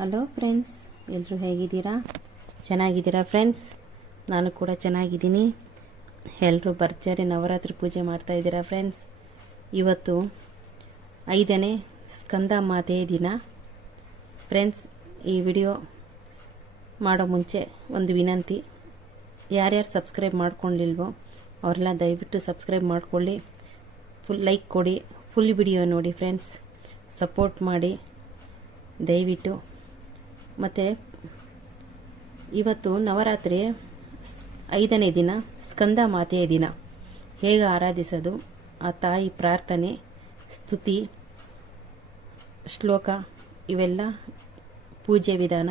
Hello friends, ಎಲ್ಲರೂ ಹೇಗಿದ್ದೀರಾ? ಚೆನ್ನಾಗಿದ್ದೀರಾ ಫ್ರೆಂಡ್ಸ್? ನಾನು ಕೂಡ ಚೆನ್ನಾಗಿದ್ದೀನಿ. ಎಲ್ಲರೂ ಭರ್ಜರಿ ನವರಾತ್ರಿ ಪೂಜೆ ಮಾಡ್ತಾಯಿದ್ದೀರಾ ಫ್ರೆಂಡ್ಸ್? ಇವತ್ತು 5ನೇ ಸ್ಕಂದ ಮಾತೆಯ ದಿನ ಫ್ರೆಂಡ್ಸ್. ಈ ವಿಡಿಯೋ ಮಾಡೋ ಮುಂಚೆ ಒಂದು ವಿನಂತಿ, ಯಾರ್ಯಾರು ಸಬ್ಸ್ಕ್ರೈಬ್ ಮಾಡ್ಕೊಂಡಿಲ್ವೋ ಅವರೆಲ್ಲ ದಯವಿಟ್ಟು ಸಬ್ಸ್ಕ್ರೈಬ್ ಮಾಡ್ಕೊಳ್ಳಿ, ಫುಲ್ ಲೈಕ್ ಕೊಡಿ, ಫುಲ್ ವಿಡಿಯೋ ನೋಡಿ ಫ್ರೆಂಡ್ಸ್, ಸಪೋರ್ಟ್ ಮಾಡಿ ದಯವಿಟ್ಟು. ಮತ್ತು ಇವತ್ತು ನವರಾತ್ರಿ 5ನೇ ದಿನ, ಸ್ಕಂದ ಮಾತೆಯ ದಿನ. ಹೇಗೆ ಆರಾಧಿಸೋದು, ಆ ತಾಯಿ ಪ್ರಾರ್ಥನೆ, ಸ್ತುತಿ, ಶ್ಲೋಕ, ಇವೆಲ್ಲ ಪೂಜೆ ವಿಧಾನ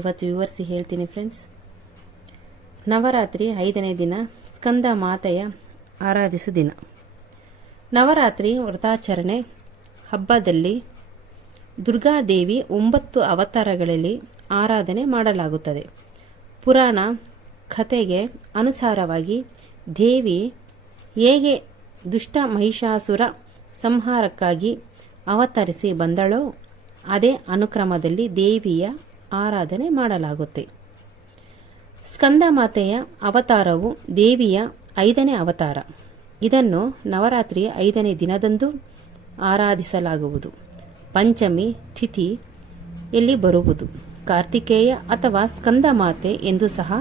ಇವತ್ತು ವಿವರಿಸಿ ಹೇಳ್ತೀನಿ ಫ್ರೆಂಡ್ಸ್. ನವರಾತ್ರಿ 5ನೇ ದಿನ, ಸ್ಕಂದ ಮಾತೆಯ ಆರಾಧಿಸೋ ದಿನ. ನವರಾತ್ರಿ ವ್ರತಾಚರಣೆ ಹಬ್ಬದಲ್ಲಿ ದುರ್ಗಾದೇವಿ 9 ಅವತಾರಗಳಲ್ಲಿ ಆರಾಧನೆ ಮಾಡಲಾಗುತ್ತದೆ. ಪುರಾಣ ಕಥೆಗೆ ಅನುಸಾರವಾಗಿ ದೇವಿ ಹೇಗೆ ದುಷ್ಟ ಮಹಿಷಾಸುರ ಸಂಹಾರಕ್ಕಾಗಿ ಅವತರಿಸಿ ಬಂದಳೋ ಅದೇ ಅನುಕ್ರಮದಲ್ಲಿ ದೇವಿಯ ಆರಾಧನೆ ಮಾಡಲಾಗುತ್ತೆ. ಸ್ಕಂದ ಮಾತೆಯ ಅವತಾರವು ದೇವಿಯ 5ನೇ ಅವತಾರ. ಇದನ್ನು ನವರಾತ್ರಿಯ 5ನೇ ದಿನದಂದು ಆರಾಧಿಸಲಾಗುವುದು. ಪಂಚಮಿ ತಿಥಿಯಲ್ಲಿ ಬರುವುದು. ಕಾರ್ತಿಕೇಯ ಅಥವಾ ಸ್ಕಂದ ಮಾತೆ ಎಂದು ಸಹ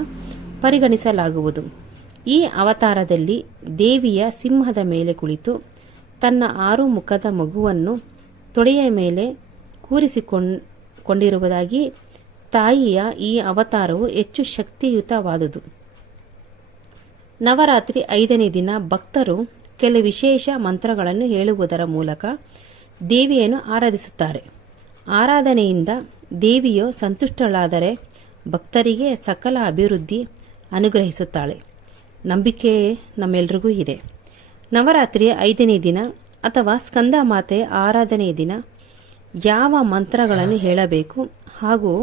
ಪರಿಗಣಿಸಲಾಗುವುದು. ಈ ಅವತಾರದಲ್ಲಿ ದೇವಿಯ ಸಿಂಹದ ಮೇಲೆ ಕುಳಿತು ತನ್ನ 6 ಮುಖದ ಮಗುವನ್ನು ತೊಡೆಯ ಮೇಲೆ ಕೂರಿಸಿಕೊಂಡಿರುವುದಾಗಿ ತಾಯಿಯ ಈ ಅವತಾರವು ಹೆಚ್ಚು ಶಕ್ತಿಯುತವಾದುದು. ನವರಾತ್ರಿ 5ನೇ ದಿನ ಭಕ್ತರು ಕೆಲ ವಿಶೇಷ ಮಂತ್ರಗಳನ್ನು ಹೇಳುವುದರ ಮೂಲಕ ದೇವಿಯನ್ನು ಆರಾಧಿಸುತ್ತಾರೆ. ಆರಾಧನೆಯಿಂದ ದೇವಿಯು ಸಂತುಷ್ಟಳಾದರೆ ಭಕ್ತರಿಗೆ ಸಕಲ ಅಭಿವೃದ್ಧಿ ಅನುಗ್ರಹಿಸುತ್ತಾಳೆ. ನಂಬಿಕೆ ನಮ್ಮೆಲ್ರಿಗೂ ಇದೆ. ನವರಾತ್ರಿಯ 5ನೇ ದಿನ ಅಥವಾ ಸ್ಕಂದ ಮಾತೆಯ ಆರಾಧನೆಯ ದಿನ ಯಾವ ಮಂತ್ರಗಳನ್ನು ಹೇಳಬೇಕು ಹಾಗೂ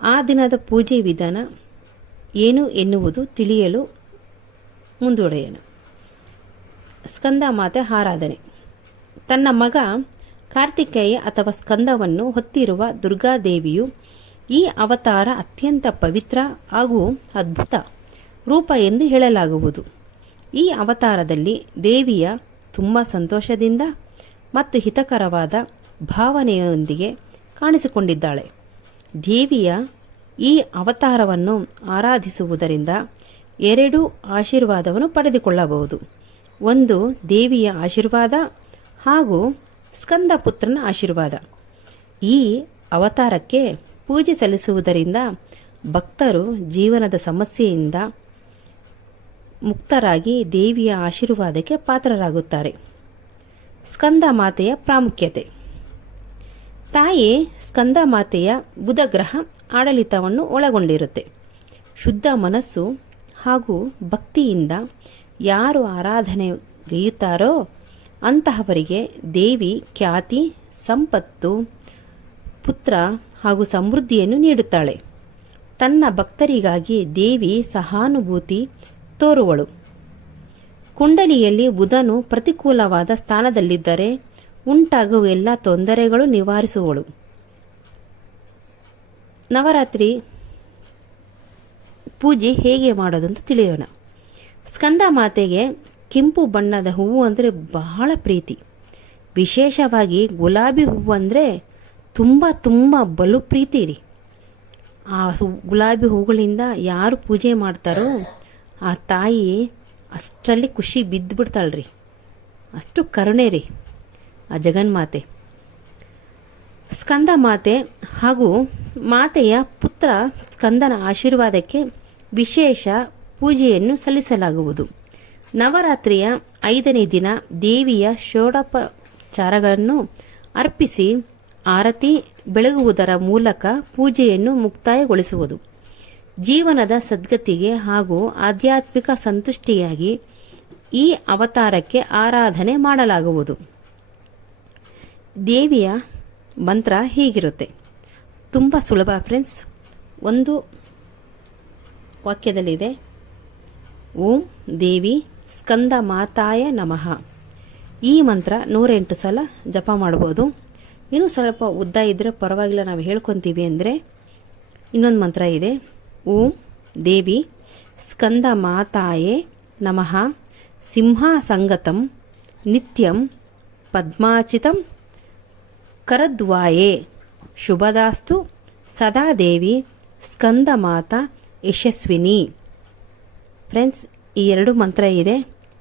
ಆ ದಿನದ ಪೂಜೆ ವಿಧಾನ ಏನು ಎನ್ನುವುದು ತಿಳಿಯಲು ಮುಂದುವರೆಯೋಣ. ಸ್ಕಂದ ಮಾತೆ ಆರಾಧನೆ. ತನ್ನ ಮಗ ಕಾರ್ತಿಕೇಯ ಅಥವಾ ಸ್ಕಂದವನ್ನು ಹೊತ್ತಿರುವ ದುರ್ಗಾದೇವಿಯು ಈ ಅವತಾರ ಅತ್ಯಂತ ಪವಿತ್ರ ಹಾಗೂ ಅದ್ಭುತ ರೂಪ ಎಂದು ಹೇಳಲಾಗುವುದು. ಈ ಅವತಾರದಲ್ಲಿ ದೇವಿಯ ತುಂಬ ಸಂತೋಷದಿಂದ ಮತ್ತು ಹಿತಕರವಾದ ಭಾವನೆಯೊಂದಿಗೆ ಕಾಣಿಸಿಕೊಂಡಿದ್ದಾಳೆ. ದೇವಿಯ ಈ ಅವತಾರವನ್ನು ಆರಾಧಿಸುವುದರಿಂದ 2 ಆಶೀರ್ವಾದವನ್ನು ಪಡೆದುಕೊಳ್ಳಬಹುದು. ಒಂದು ದೇವಿಯ ಆಶೀರ್ವಾದ ಹಾಗೂ ಸ್ಕಂದ ಪುತ್ರನ ಆಶೀರ್ವಾದ. ಈ ಅವತಾರಕ್ಕೆ ಪೂಜೆ ಸಲ್ಲಿಸುವುದರಿಂದ ಭಕ್ತರು ಜೀವನದ ಸಮಸ್ಯೆಯಿಂದ ಮುಕ್ತರಾಗಿ ದೇವಿಯ ಆಶೀರ್ವಾದಕ್ಕೆ ಪಾತ್ರರಾಗುತ್ತಾರೆ. ಸ್ಕಂದ ಮಾತೆಯ ಪ್ರಾಮುಖ್ಯತೆ. ತಾಯಿ ಸ್ಕಂದ ಮಾತೆಯ ಬುಧ ಗ್ರಹ ಆಡಳಿತವನ್ನು ಒಳಗೊಂಡಿರುತ್ತೆ. ಶುದ್ಧ ಮನಸ್ಸು ಹಾಗೂ ಭಕ್ತಿಯಿಂದ ಯಾರು ಆರಾಧನೆಗೈಯುತ್ತಾರೋ ಅಂತಹವರಿಗೆ ದೇವಿ ಖ್ಯಾತಿ, ಸಂಪತ್ತು, ಪುತ್ರ ಹಾಗೂ ಸಮೃದ್ಧಿಯನ್ನು ನೀಡುತ್ತಾಳೆ. ತನ್ನ ಭಕ್ತರಿಗಾಗಿ ದೇವಿ ಸಹಾನುಭೂತಿ ತೋರುವಳು. ಕುಂಡಲಿಯಲ್ಲಿ ಬುಧನು ಪ್ರತಿಕೂಲವಾದ ಸ್ಥಾನದಲ್ಲಿದ್ದರೆ ಉಂಟಾಗುವ ಎಲ್ಲ ತೊಂದರೆಗಳು ನಿವಾರಿಸುವಳು. ನವರಾತ್ರಿ ಪೂಜೆ ಹೇಗೆ ಮಾಡೋದು ಅಂತ ತಿಳಿಯೋಣ. ಸ್ಕಂದ ಮಾತೆಗೆ ಕೆಂಪು ಬಣ್ಣದ ಹೂವು ಅಂದರೆ ಬಹಳ ಪ್ರೀತಿ. ವಿಶೇಷವಾಗಿ ಗುಲಾಬಿ ಹೂವು ಅಂದರೆ ತುಂಬ ಬಲು ಪ್ರೀತಿ ರೀ. ಆ ಗುಲಾಬಿ ಹೂಗಳಿಂದ ಯಾರು ಪೂಜೆ ಮಾಡ್ತಾರೋ ಆ ತಾಯಿ ಅಷ್ಟರಲ್ಲಿ ಖುಷಿ ಬಿದ್ದುಬಿಡ್ತಾಳ್ರಿ. ಅಷ್ಟು ಕರುಣೆ ರೀ ಆ ಜಗನ್ಮಾತೆ. ಸ್ಕಂದ ಮಾತೆ ಹಾಗೂ ಮಾತೆಯ ಪುತ್ರ ಸ್ಕಂದನ ಆಶೀರ್ವಾದಕ್ಕೆ ವಿಶೇಷ ಪೂಜೆಯನ್ನು ಸಲ್ಲಿಸಲಾಗುವುದು. ನವರಾತ್ರಿಯ 5ನೇ ದಿನ ದೇವಿಯ ಷೋಡೋಪಚಾರಗಳನ್ನು ಅರ್ಪಿಸಿ ಆರತಿ ಬೆಳಗುವುದರ ಮೂಲಕ ಪೂಜೆಯನ್ನು ಮುಕ್ತಾಯಗೊಳಿಸುವುದು. ಜೀವನದ ಸದ್ಗತಿಗೆ ಹಾಗೂ ಆಧ್ಯಾತ್ಮಿಕ ಸಂತುಷ್ಟಿಯಾಗಿ ಈ ಅವತಾರಕ್ಕೆ ಆರಾಧನೆ ಮಾಡಲಾಗುವುದು. ದೇವಿಯ ಮಂತ್ರ ಹೀಗಿರುತ್ತೆ, ತುಂಬ ಸುಲಭ ಫ್ರೆಂಡ್ಸ್. ಒಂದು ವಾಕ್ಯದಲ್ಲಿದೆ, ಓಂ ದೇವಿ ಸ್ಕಂದ ಮಾತಾಯ ನಮಃ. ಈ ಮಂತ್ರ 108 ಸಲ ಜಪ ಮಾಡ್ಬೋದು. ಇನ್ನೂ ಸ್ವಲ್ಪ ಉದ್ದ ಇದ್ದರೆ ಪರವಾಗಿಲ್ಲ, ನಾವು ಹೇಳ್ಕೊತೀವಿ ಅಂದರೆ ಇನ್ನೊಂದು ಮಂತ್ರ ಇದೆ. ಓಂ ದೇವಿ ಸ್ಕಂದ ಮಾತಾಯೇ ನಮಃ ಸಿಂಹಾಸಂಗತಂ ನಿತ್ಯಂ ಪದ್ಮಾಚಿತಂ ಕರದ್ವಾಯೇ ಶುಭದಾಸ್ತು ಸದಾ ದೇವಿ ಸ್ಕಂದ ಮಾತಾ ಯಶಸ್ವಿನಿ. ಫ್ರೆಂಡ್ಸ್, ಈ 2 ಮಂತ್ರ ಇದೆ.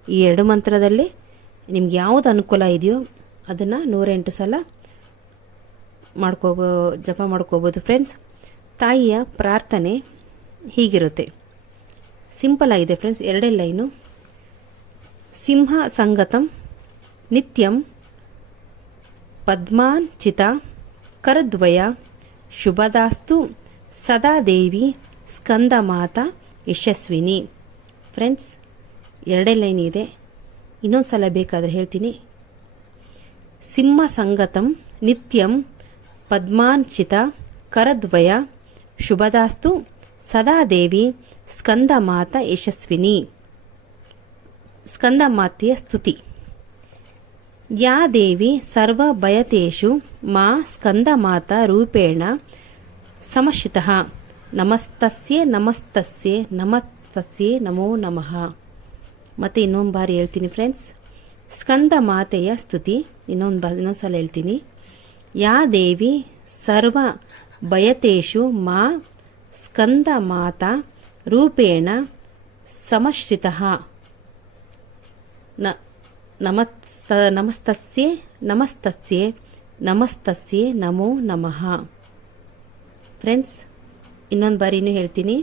ಈ 2 ಮಂತ್ರದಲ್ಲಿ ನಿಮ್ಗೆ ಯಾವುದು ಅನುಕೂಲ ಇದೆಯೋ ಅದನ್ನು 108 ಸಲ ಜಪ ಮಾಡ್ಕೋಬೋದು. ಫ್ರೆಂಡ್ಸ್, ತಾಯಿಯ ಪ್ರಾರ್ಥನೆ ಹೀಗಿರುತ್ತೆ, ಸಿಂಪಲ್ ಆಗಿದೆ ಫ್ರೆಂಡ್ಸ್. 2 ಲೈನು. ಸಿಂಹ ಸಂಗತಂ ನಿತ್ಯಂ ಪದ್ಮಾಂಚಿತ ಕರದ್ವಯ ಶುಭದಾಸ್ತು ಸದಾ ದೇವಿ ಸ್ಕಂದ ಮಾತಾ ಯಶಸ್ವಿನಿ. ಫ್ರೆಂಡ್ಸ್, 2 ಲೈನ್ ಇದೆ, ಇನ್ನೊಂದು ಸಲ ಬೇಕಾದರೆ ಹೇಳ್ತೀನಿ. ಸಿಂಹ ಸಂಗತಂ ನಿತ್ಯಂ ಪದ್ಮಾಂಚಿತ ಕರದ್ವಯ ಶುಭದಾಸ್ತು ಸದಾ ದೇವಿ ಸ್ಕಂದ ಮಾತಾ ಯಶಸ್ವಿನಿ. ಸ್ಕಂದ ಮಾತೆಯ ಸ್ತುತಿ. ಯಾ ದೇವಿ ಸರ್ವ ಭಯತೇಷು ಮಾ ಸ್ಕಂದ ಮಾತಾ ರೂಪೇಣ ಸಮಶ್ರಿತಃ ನಮಸ್ತಸ್ಯೆ ನಮಸ್ತಸ್ಯೆ ನಮಸ್ತಸ್ಯೆ ನಮೋ ನಮಃ. ಮತ್ತು ಇನ್ನೊಂದು ಬಾರಿ ಹೇಳ್ತೀನಿ ಫ್ರೆಂಡ್ಸ್, ಸ್ಕಂದ ಮಾತೆಯ ಸ್ತುತಿ ಇನ್ನೊಂದು ಸಲ ಹೇಳ್ತೀನಿ. ಯಾ ದೇವಿ ಸರ್ವ ಭಯತೇಷು ಮಾ ಸ್ಕಂದ ಮಾತಾ ರೂಪೇಣ ಸಮಶ್ರಿತಃ ನಮಸ್ತಸ್ಯೆ ನಮಸ್ತಸ್ಯೆ ನಮಸ್ತಸ್ಯೆ ನಮೋ ನಮಃ. ಫ್ರೆಂಡ್ಸ್, ಇನ್ನೊಂದು ಬಾರಿನೂ ಹೇಳ್ತೀನಿ.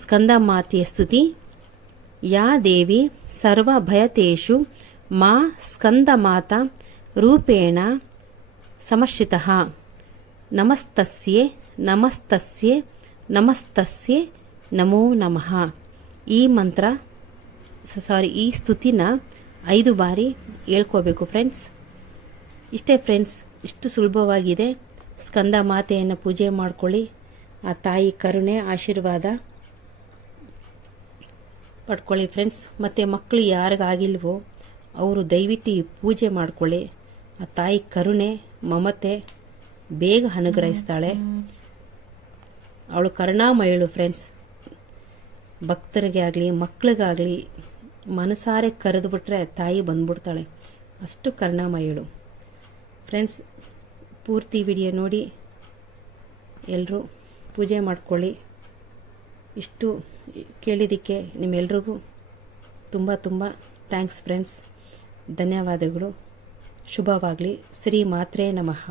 ಸ್ಕಂದ ಮಾತೆಯ ಸ್ತುತಿ. ಯಾ ದೇವಿ ಸರ್ವ ಭಯತೇಷು ಮಾ ಸ್ಕಂದ ಮಾತಾ ರೂಪೇಣ ಸಮಶ್ರಿತಃ ನಮಸ್ತಸ್ಯೆ ನಮಸ್ತಸ್ಯೆ ನಮಸ್ತಸ್ಯೆ ನಮೋ ನಮಃ. ಈ ಸ್ತುತಿನ 5 ಬಾರಿ ಹೇಳ್ಕೋಬೇಕು ಫ್ರೆಂಡ್ಸ್. ಇಷ್ಟೇ ಫ್ರೆಂಡ್ಸ್, ಇಷ್ಟು ಸುಲಭವಾಗಿದೆ. ಸ್ಕಂದ ಮಾತೆಯನ್ನು ಪೂಜೆ ಮಾಡ್ಕೊಳ್ಳಿ, ಆ ತಾಯಿ ಕರುಣೆ ಆಶೀರ್ವಾದ ಪಡ್ಕೊಳ್ಳಿ ಫ್ರೆಂಡ್ಸ್. ಮತ್ತು ಮಕ್ಕಳು ಯಾರಿಗಾಗಿಲ್ವೋ ಅವರು ದಯವಿಟ್ಟು ಈ ಪೂಜೆ ಮಾಡ್ಕೊಳ್ಳಿ. ಆ ತಾಯಿ ಕರುಣೆ ಮಮತೆ ಬೇಗ ಅನುಗ್ರಹಿಸ್ತಾಳೆ. ಅವಳು ಕರುಣಾಮಯಳು ಫ್ರೆಂಡ್ಸ್. ಭಕ್ತರಿಗೆ ಆಗಲಿ ಮಕ್ಕಳಿಗಾಗಲಿ ಮನಸಾರೆ ಕರೆದುಬಿಟ್ರೆ ತಾಯಿ ಬಂದ್ಬಿಡ್ತಾಳೆ, ಅಷ್ಟು ಕರುಣಾಮಯಳು ಫ್ರೆಂಡ್ಸ್. ಪೂರ್ತಿ ವಿಡಿಯೋ ನೋಡಿ ಎಲ್ಲರೂ ಪೂಜೆ ಮಾಡ್ಕೊಳ್ಳಿ. ಇಷ್ಟು ಕೇಳಿದ್ದಕ್ಕೆ ನಿಮ್ಮೆಲ್ರಿಗೂ ತುಂಬ ತುಂಬ ಥ್ಯಾಂಕ್ಸ್ ಫ್ರೆಂಡ್ಸ್. ಧನ್ಯವಾದಗಳು. ಶುಭವಾಗಲಿ. ಶ್ರೀ ಮಾತ್ರೇ ನಮಃ.